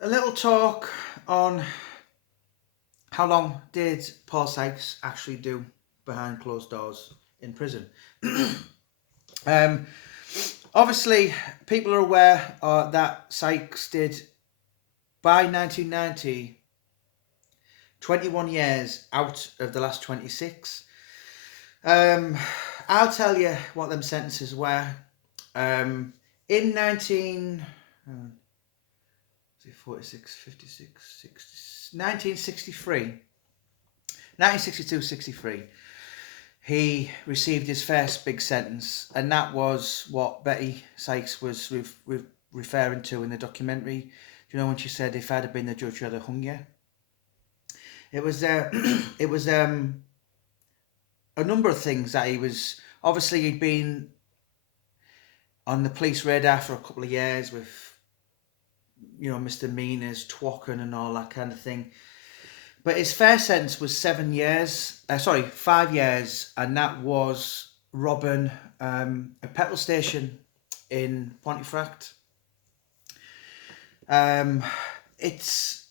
A little talk on how long did Paul Sykes actually do behind closed doors in prison. um, Obviously, people are aware that Sykes did, by 1990, 21 years out of the last 26. Um, I'll tell you what them sentences were. In 46, 56, 60, 1963, 1962-63, he received his first big sentence, and that was what Betty Sykes was referring to in the documentary. You know, when she said, "If I'd have been the judge, I'd have hung you." It was it was a number of things that he was. Obviously, he'd been on the police radar for a couple of years with, misdemeanors, twocking, and all that kind of thing. But his first sentence was 7 years. 5 years, and that was robbing a petrol station in Pontefract. It's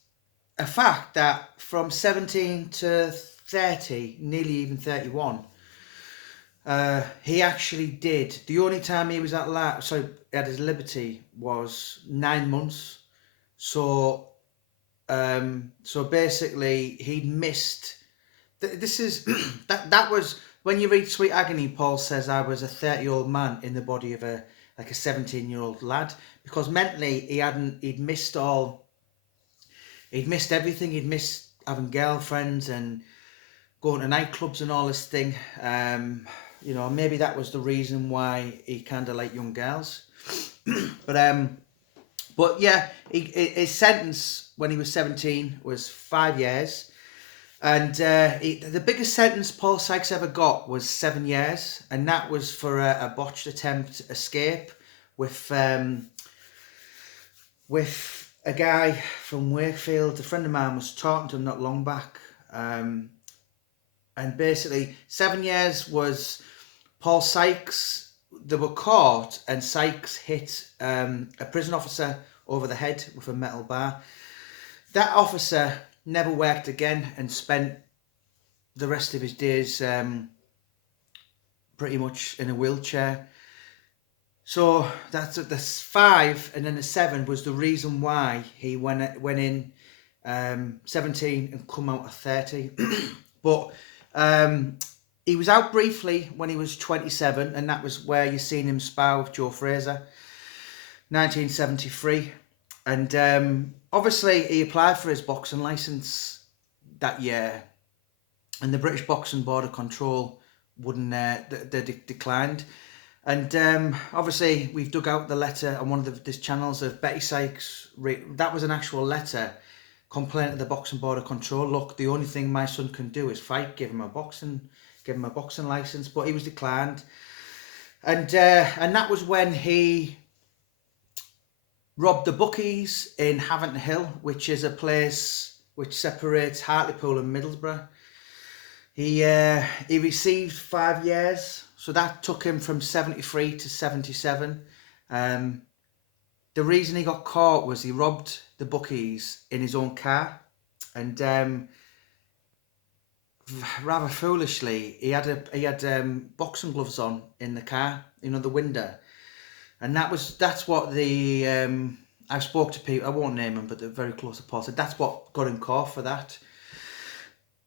a fact that from 17 to 30, nearly even 31, he actually did. The only time he was at his liberty was 9 months. So basically, he'd missed. This is that was when you read Sweet Agony. Paul says, "I was a 30-year-old man in the body of a 17-year-old lad," because mentally he'd missed all. He'd missed everything. He'd missed having girlfriends and going to nightclubs and all this thing. Maybe that was the reason why he kind of liked young girls. But yeah, his sentence when he was 17 was 5 years. And the biggest sentence Paul Sykes ever got was 7 years. And that was for a botched attempt escape with a guy from Wakefield. A friend of mine was talking to him not long back. And basically, 7 years was Paul Sykes. They were caught, and Sykes hit a prison officer over the head with a metal bar. That officer never worked again and spent the rest of his days pretty much in a wheelchair. So that's 5, and then the 7 was the reason why he went in 17 and come out at 30. But he was out briefly when he was 27, and that was where you seen him spar with Joe Fraser, 1973. And obviously he applied for his boxing licence that year, and the British Boxing Board of Control wouldn't. They declined. And obviously we've dug out the letter on one of these channels of Betty Sykes. That was an actual letter complaining to the Boxing Board of Control. Look, the only thing my son can do is fight. Give him a boxing license, but he was declined. And that was when he robbed the bookies in Havant Hill, which is a place which separates Hartlepool and Middlesbrough. He received 5 years, so that took him from 73 to 77. The reason he got caught was he robbed the bookies in his own car, and rather foolishly, he had boxing gloves on in the car, the window, and that's what the I've spoke to people. I won't name them, but they're very close to Paul. Said that's what got him caught for that.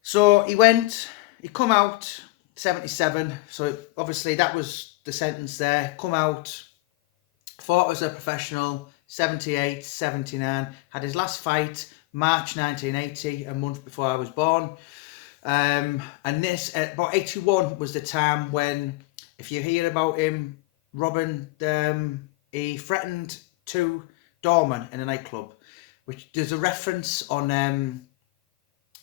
So he come out 77. So obviously that was the sentence there. Come out, fought as a professional. 78, 79. Had his last fight March 1980, a month before I was born. And this, about 81 was the time when, if you hear about him robbing, he threatened 2 doormen in a nightclub, which there's a reference on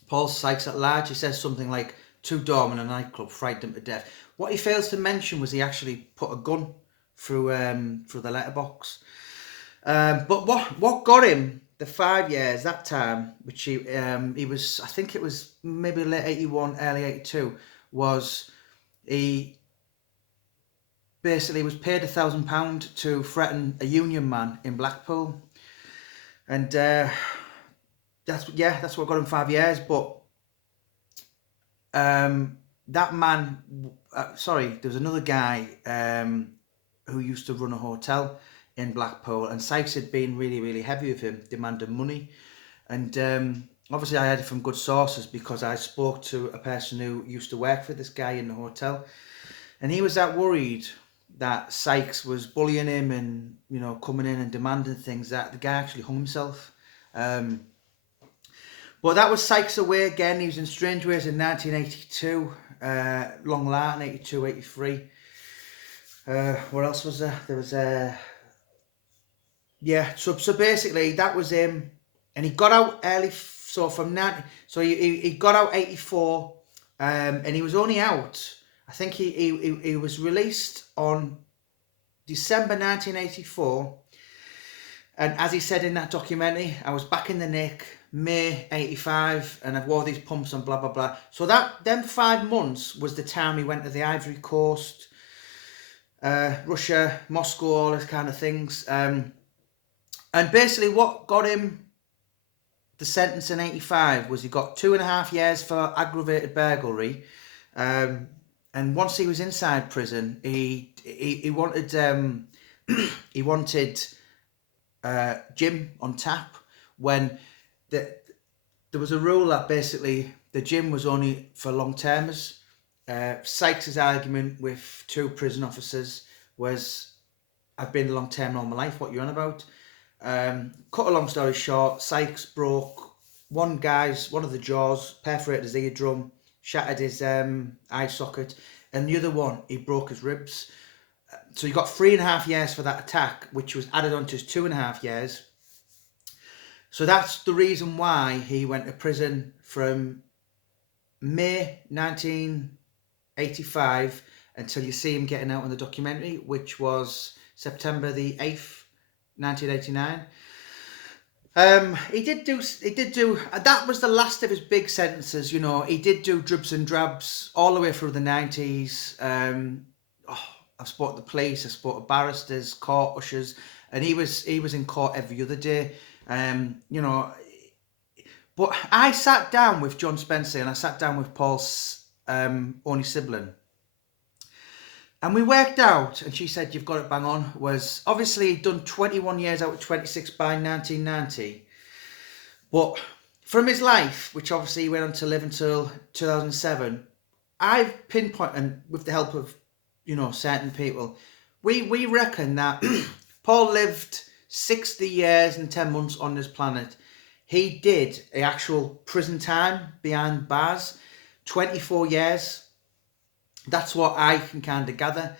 Paul Sykes at Large. He says something like 2 doormen in a nightclub frightened him to death. What he fails to mention was he actually put a gun through the letterbox. But what got him the 5 years that time, which he was, I think it was maybe late 81, early 82, was he basically was paid £1,000 to threaten a union man in Blackpool. And that's what got him 5 years. But that man, there was another guy who used to run a hotel in Blackpool, and Sykes had been really, really heavy with him, demanding money. And obviously, I heard it from good sources because I spoke to a person who used to work for this guy in the hotel, and he was that worried that Sykes was bullying him and coming in and demanding things that the guy actually hung himself. But that was Sykes away again. He was in Strange Ways in 1982, Long Lartin 82, 83. What else was there? There was So basically that was him, and he got out early. So from 90, so he got out 84, and he was only out. I think he was released on December 1984, and as he said in that documentary, I was back in the nick May 85, and I wore these pumps and blah blah blah. So them 5 months was the time he went to the Ivory Coast, Russia, Moscow, all these kind of things. And basically what got him the sentence in 85 was he got 2.5 years for aggravated burglary. And once he was inside prison, he wanted he wanted gym on tap, when there was a rule that basically the gym was only for long-termers. Sykes' argument with 2 prison officers was, I've been a long-term all my life, what are you on about? Cut a long story short, Sykes broke one of the jaws, perforated his eardrum, shattered his eye socket, and the other one, he broke his ribs. So he got 3.5 years for that attack, which was added on to his 2.5 years. So that's the reason why he went to prison from May 1985 until you see him getting out in the documentary, which was September the 8th, 1989. He did do, that was the last of his big sentences, he did do dribs and drabs all the way through the 90s. I've spoke to the police, I spoke to barristers, court ushers, and he was in court every other day. But I sat down with John Spencer and I sat down with Paul's only sibling, and we worked out, and she said, you've got it bang on, was obviously he'd done 21 years out of 26 by 1990. But from his life, which obviously he went on to live until 2007, I've pinpointed, and with the help of, certain people, we reckon that Paul lived 60 years and 10 months on this planet. He did an actual prison time behind bars, 24 years. That's what I can kind of gather.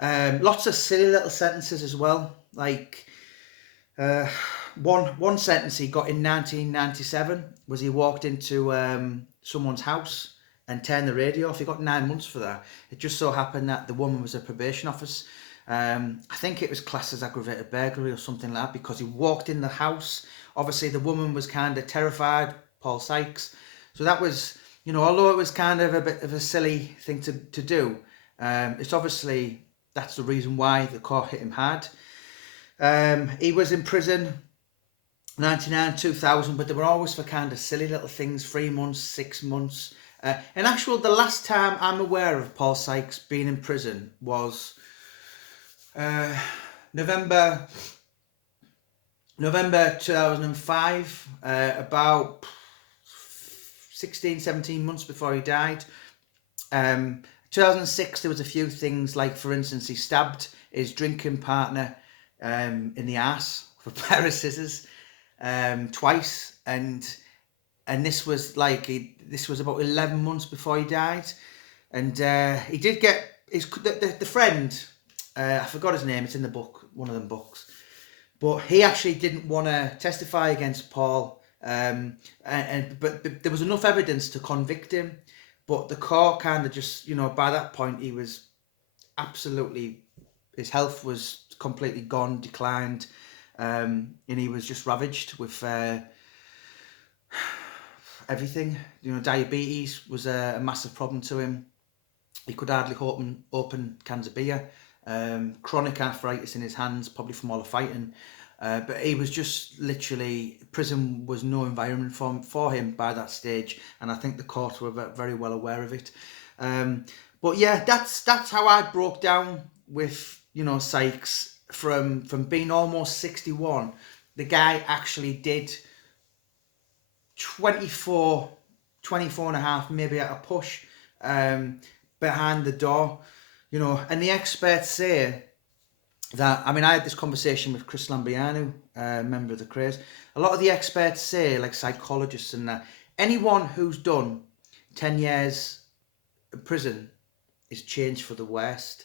Lots of silly little sentences as well. Like one sentence he got in 1997 was he walked into someone's house and turned the radio off. He got 9 months for that. It just so happened that the woman was a probation officer. I think it was classed as aggravated burglary or something like that, because he walked in the house. Obviously the woman was kind of terrified, Paul Sykes. So that was, although it was kind of a bit of a silly thing to do, it's obviously, that's the reason why the court hit him hard. He was in prison 99, 2000, but they were always for kind of silly little things, 3 months, 6 months. In actual, the last time I'm aware of Paul Sykes being in prison was November 2005, about 16, 17 months before he died. 2006, there was a few things, like, for instance, he stabbed his drinking partner in the arse with a pair of scissors twice, and this was this was about 11 months before he died. And he did get the friend, I forgot his name, it's in the book, one of them books, but he actually didn't want to testify against Paul, but there was enough evidence to convict him. But the court kind of just, by that point he was absolutely, his health was completely gone, declined, and he was just ravaged with everything. Diabetes was a massive problem to him. He could hardly open cans of beer. Chronic arthritis in his hands, probably from all the fighting. But he was just literally, prison was no environment for him by that stage, and I think the court were very well aware of it. But yeah, that's how I broke down with, Sykes from being almost 61. The guy actually did 24, 24 and a half, maybe at a push, behind the door, and the experts say that, I mean, I had this conversation with Chris Lambrianou, member of the Craze. A lot of the experts say, like psychologists and that, anyone who's done 10 years in prison is changed for the worst.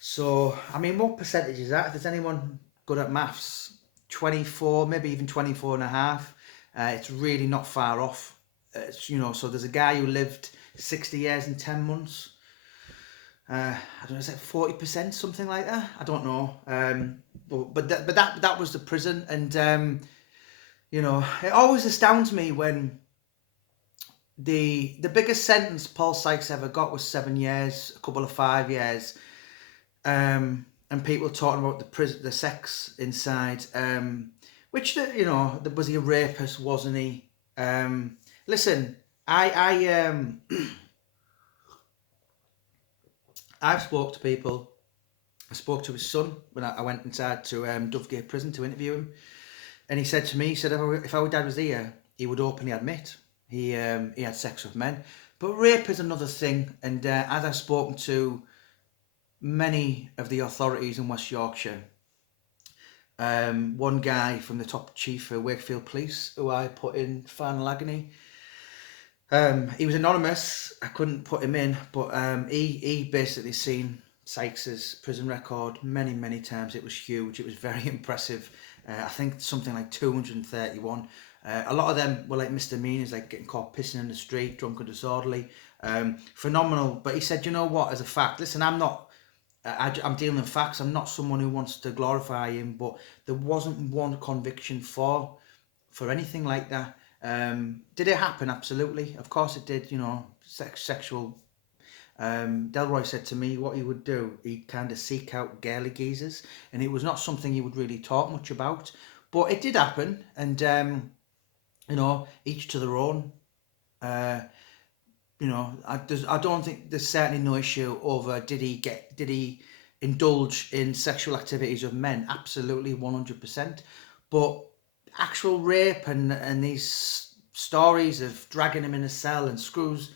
So, I mean, what percentage is that? If there's anyone good at maths, 24, maybe even 24 and a half. It's really not far off. So there's a guy who lived 60 years and 10 months. I don't know, is it 40%, something like that? I don't know. But that was the prison, and it always astounds me when the biggest sentence Paul Sykes ever got was 7 years, a couple of 5 years, and people talking about the prison, the sex inside, which was he a rapist? Wasn't he? Listen, I've spoke to people. I spoke to his son when I went inside to Dovegate Prison to interview him, and he said to me, he said, if our dad was here, he would openly admit he had sex with men. But rape is another thing, and as I've spoken to many of the authorities in West Yorkshire, one guy from the top chief for Wakefield Police, who I put in final agony, he was anonymous. I couldn't put him in, but he basically seen Sykes's prison record many times. It was huge. It was very impressive. I think something like 231. A lot of them were like misdemeanors, like getting caught pissing in the street, drunk and disorderly. Phenomenal. But he said, you know what? As a fact, listen, I'm dealing in facts. I'm not someone who wants to glorify him, but there wasn't one conviction for anything like that. Did it happen? Absolutely. Of course it did, sexual. Delroy said to me what he would do, he'd kind of seek out girly geezers, and it was not something he would really talk much about, but it did happen, and each to their own. I don't think there's certainly no issue over did he indulge in sexual activities of men? Absolutely, 100%. But actual rape and these stories of dragging him in a cell and screws,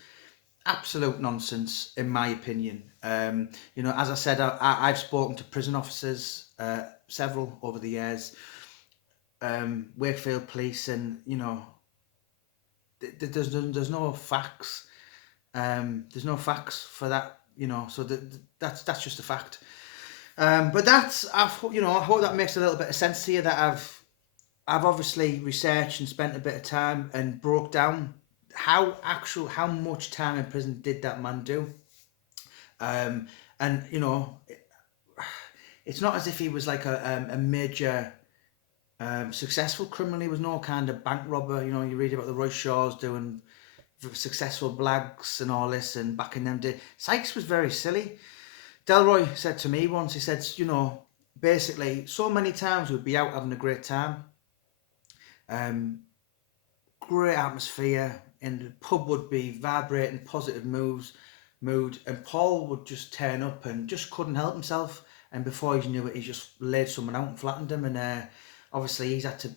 absolute nonsense in my opinion. As I said, I've spoken to prison officers, several over the years, Wakefield Police, and there's no facts. There's no facts for that, so that's just a fact. But I hope that makes a little bit of sense to you, that I've obviously researched and spent a bit of time and broke down how much time in prison did that man do. And it's not as if he was like a major successful criminal. He was no kind of bank robber. You read about the Roy Shaws doing successful blags and all this, and back in them days, Sykes was very silly. Delroy said to me once, he said, basically, so many times we'd be out having a great time, great atmosphere, and the pub would be vibrating, positive mood, and Paul would just turn up and just couldn't help himself, and before he knew it, he just laid someone out and flattened him, and obviously he's had to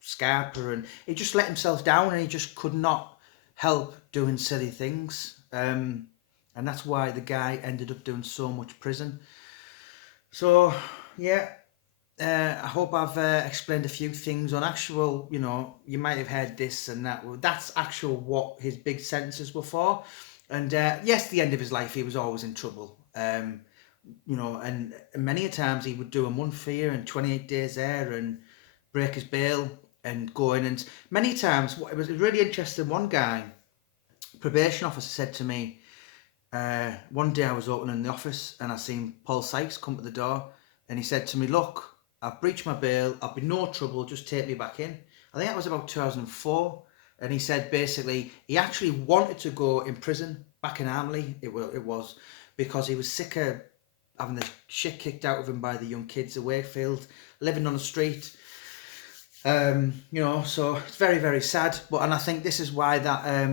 scarp her, and he just let himself down, and he just could not help doing silly things, and that's why the guy ended up doing so much prison. So yeah, I hope I've explained a few things on actual, you might have heard this and that. That's actual what his big sentences were for. And yes, the end of his life, he was always in trouble. And many a times he would do a month here and 28 days there and break his bail and go in. And many times, it was really interesting. One guy, probation officer, said to me, one day I was opening the office and I seen Paul Sykes come to the door, and he said to me, look, I've breached my bail, I'll be no trouble, just take me back in. I think that was about 2004. And he said basically he actually wanted to go in prison back in Armley, it was, because he was sick of having the shit kicked out of him by the young kids of Wakefield, living on the street. You know, so it's very, very sad. And I think this is why that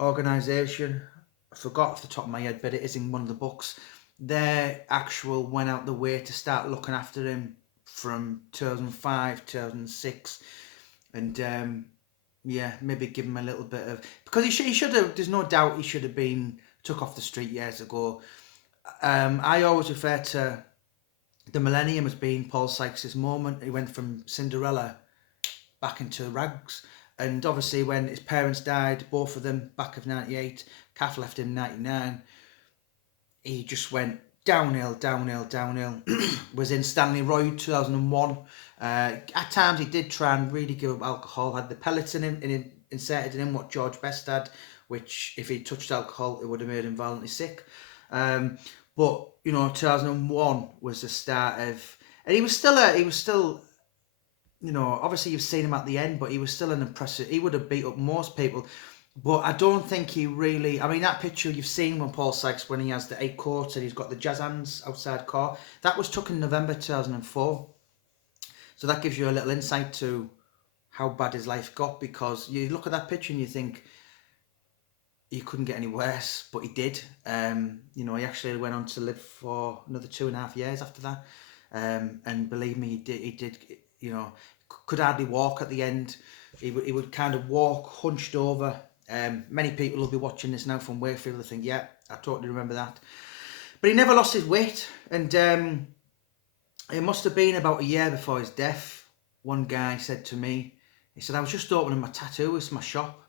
organisation, I forgot off the top of my head, but it is in one of the books, their actual went out the way to start looking after him from 2005, 2006. And yeah, maybe give him a little bit of, because he should have, there's no doubt he should have been took off the street years ago. I always refer to the millennium as being Paul Sykes' moment. He went from Cinderella back into rags. And obviously when his parents died, both of them, back of 98, Kath left him 99, he just went downhill, downhill, downhill. Was in Stanley Royd 2001. At times he did try and really give up alcohol, had the pellets in him, inserted in him what George Best had, which if he touched alcohol, it would have made him violently sick. But, you know, 2001 was the start of, and he was still, you know, obviously you've seen him at the end, but he was still an impressive, he would have beat up most people. But I don't think he really, I mean, that picture you've seen when Paul Sykes, when he has the 8 quarts and he's got the jazz hands outside car, that was took in November 2004. So that gives you a little insight to how bad his life got, because you look at that picture and you think, he couldn't get any worse, but he did. You know, he actually went on to live for another 2.5 years after that. And believe me, he did, you know, could hardly walk at the end. He would kind of walk hunched over. Many people will be watching this now from Wakefield. They think, yeah, I totally remember that. But he never lost his weight. And it must have been about a year before his death. One guy said to me, he said, I was just opening my tattooist, my shop.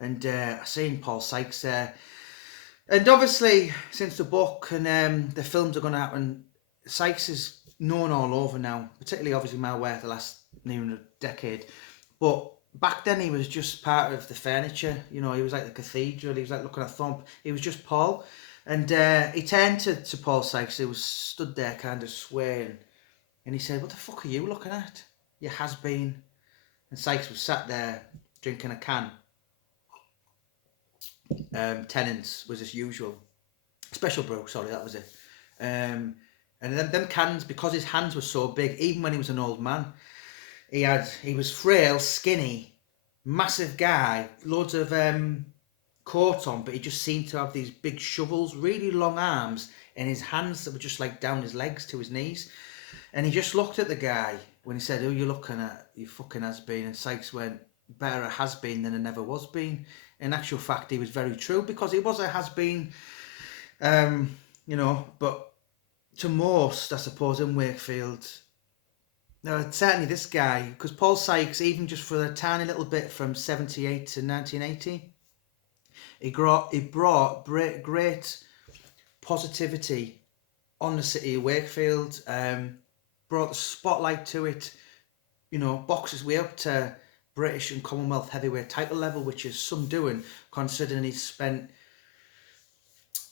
And I seen Paul Sykes there. And obviously, since the book and the films are going to happen, Sykes is known all over now, particularly obviously my work the last nearly decade. But back then he was just part of the furniture. You know, he was like the cathedral. He was like looking at Thump. He was just Paul. And he turned to Paul Sykes, who was stood there kind of swaying. And he said, what the fuck are you looking at? You has-been. And Sykes was sat there drinking a can. Tennent's was as usual. Special brew, sorry, that was it. And then them cans, because his hands were so big, even when he was an old man, he was frail, skinny, massive guy, loads of coat on, but he just seemed to have these big shovels, really long arms, and his hands that were just like down his legs to his knees. And he just looked at the guy when he said, who are you looking at? You fucking has-been. And Sykes went, better a has-been than a never was-been. In actual fact, he was very true, because he was a has-been, you know, but to most, I suppose, in Wakefield, no, certainly this guy, because Paul Sykes, even just for a tiny little bit from 78 to 1980, he brought great positivity on the city of Wakefield, brought the spotlight to it, you know, boxed his way up to British and Commonwealth heavyweight title level, which is some doing, considering he's spent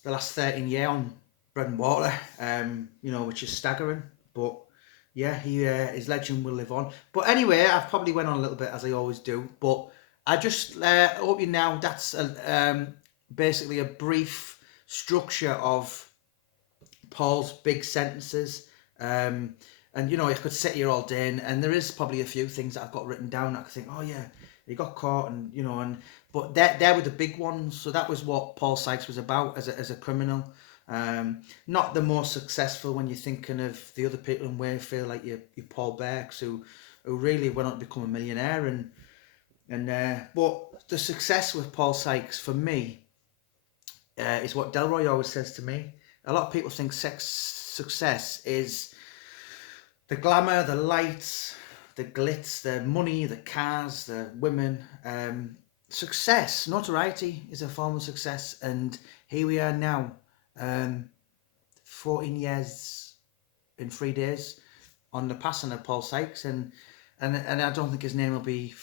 the last 13 years on bread and water, you know, which is staggering. But yeah, his legend will live on. But anyway, I've probably went on a little bit, as I always do. But I just hope you now, that's basically a brief structure of Paul's big sentences. And, you know, I could sit here all day, and there is probably a few things that I've got written down that I could think, oh, yeah, he got caught, and, you know, but there were the big ones. So that was what Paul Sykes was about as a criminal. Not the most successful when you're thinking of the other people in Wakefield, like your Paul Berks, who really went on to become a millionaire. But the success with Paul Sykes, for me, is what Delroy always says to me. A lot of people think success is the glamour, the lights, the glitz, the money, the cars, the women. Success, notoriety is a form of success. And here we are now, 14 years in 3 days on the passing of Paul Sykes. And I don't think his name will be,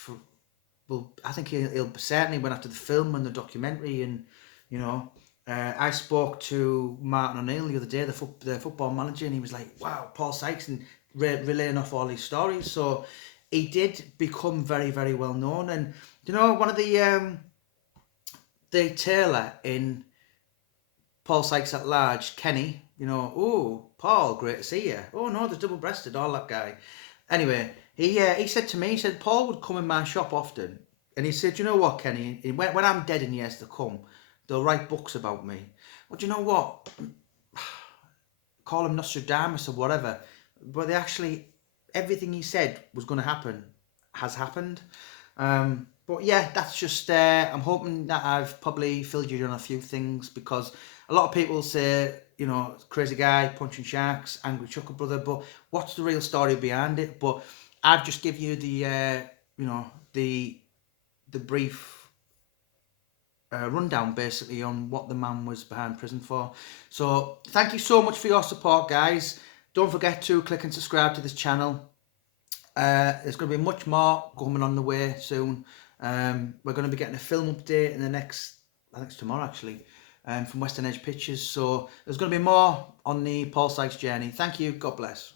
I think he'll certainly went after the film and the documentary. And, you know, I spoke to Martin O'Neill the other day, the football manager, and he was like, wow, Paul Sykes, and relaying off all these stories. So he did become very, very well known. And, you know, one of the tailor in Paul Sykes at Large, Kenny, You know, oh, Paul, great to see you. Oh no, there's double-breasted, all that guy. Anyway, he said to me, he said Paul would come in my shop often, and he said, you know what, Kenny, when I'm dead in years to come, they'll write books about me. Well, do you know what? Call him Nostradamus or whatever, but they actually, everything he said was going to happen has happened. But yeah, that's just, I'm hoping that I've probably filled you in on a few things, because a lot of people say, you know, crazy guy, punching sharks, angry chuckle brother, but what's the real story behind it? But I've just give you the, you know, the brief rundown basically on what the man was behind prison for. So thank you so much for your support, guys. Don't forget to click and subscribe to this channel. There's going to be much more coming on the way soon. We're going to be getting a film update in the next, I think it's tomorrow actually, from Western Edge Pictures. So there's going to be more on the Paul Sykes journey. Thank you. God bless.